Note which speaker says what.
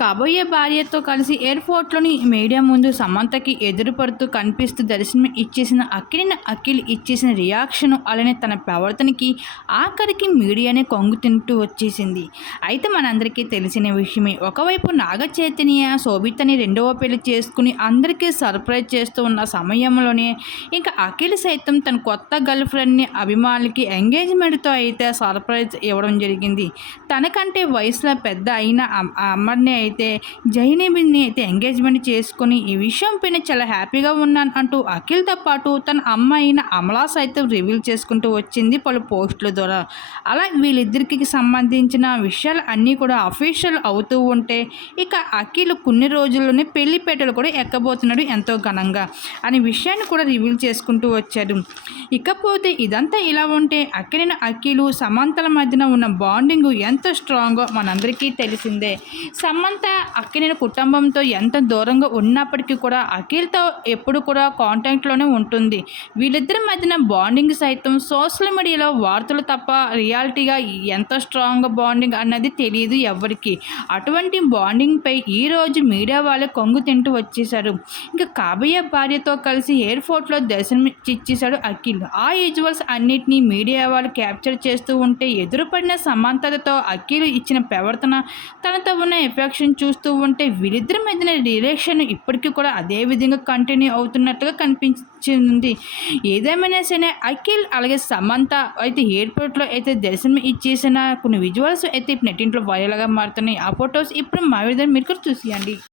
Speaker 1: కాబోయే భార్యతో కలిసి ఎయిర్పోర్ట్లోని మీడియా ముందు సమంతకి ఎదురుపడుతూ కనిపిస్తూ దర్శనం ఇచ్చేసిన అఖిలిని అఖిల్ ఇచ్చేసిన రియాక్షన్ అలానే తన ప్రవర్తనకి ఆఖరికి మీడియానే కొంగు తింటూ వచ్చేసింది. అయితే మనందరికీ తెలిసిన విషయమే ఒకవైపు నాగ చైతన్య శోభితని రెండవ పెళ్ళి చేసుకుని అందరికీ సర్ప్రైజ్ చేస్తూ ఉన్న సమయంలోనే ఇంకా అఖిల్ సైతం తన కొత్త గర్ల్ ఫ్రెండ్ని అభిమానులకి ఎంగేజ్మెంట్తో అయితే సర్ప్రైజ్ ఇవ్వడం జరిగింది. తనకంటే వయసులో పెద్ద అయిన అమ్మడిని అయితే జైని బిన్ని అయితే ఎంగేజ్మెంట్ చేసుకుని ఈ విషయం పైన చాలా హ్యాపీగా ఉన్నాను అంటూ అఖిల్తో పాటు తన అమ్మ అయిన అమలా సైతం రివీల్ చేసుకుంటూ వచ్చింది పలు పోస్టుల ద్వారా. అలా వీళ్ళిద్దరికి సంబంధించిన విషయాలు అన్నీ కూడా అఫీషియల్ అవుతూ ఉంటే ఇక అఖిల్ కొన్ని రోజుల్లోనే పెళ్ళిపేటలు కూడా ఎక్కబోతున్నాడు ఎంతో ఘనంగా అనే విషయాన్ని కూడా రివీల్ చేసుకుంటూ వచ్చాడు. ఇకపోతే ఇదంతా ఇలా ఉంటే అఖిలిన అఖిలు సమంతల మధ్యన ఉన్న బాండింగ్ ఎంత స్ట్రాంగో మనందరికీ తెలిసిందే. సమంత సమంత అక్కినేని కుటుంబంతో ఎంత దూరంగా ఉన్నప్పటికీ కూడా అఖిల్తో ఎప్పుడు కూడా కాంటాక్ట్లోనే ఉంటుంది. వీళ్ళిద్దరి మధ్యన బాండింగ్ సైతం సోషల్ మీడియాలో వార్తలు తప్ప రియాలిటీగా ఎంత స్ట్రాంగ్ బాండింగ్ అన్నది తెలియదు ఎవరికి అటువంటి బాండింగ్పై ఈరోజు మీడియా వాళ్ళే కొంగు తింటూ వచ్చేసారు ఇంకా కాబోయే భార్యతో కలిసి ఎయిర్పోర్ట్లో దర్శనం ఇచ్చేశాడు అఖిల్. ఆ యూజువల్స్ అన్నిటినీ మీడియా వాళ్ళు క్యాప్చర్ చేస్తూ ఉంటే ఎదురుపడిన సమాంతతతో అఖిల్ ఇచ్చిన ప్రవర్తన తనతో ఉన్న ఎఫెక్షన్ రిలేషన్ చూస్తూ ఉంటే వీళ్ళిద్దరి మధ్యన రిలేషన్ ఇప్పటికీ కూడా అదే విధంగా కంటిన్యూ అవుతున్నట్టుగా కనిపించింది. ఏదేమైనా సరే అఖిల్ అలాగే సమంత అయితే ఎయిర్పోర్ట్లో అయితే దర్శనం ఇచ్చేసిన కొన్ని విజువల్స్ అయితే నెట్టింట్లో వైరల్గా మారుతున్నాయి. ఆ ఫొటోస్ ఇప్పుడు మా విధంగా మీరు కూడా చూసేయండి.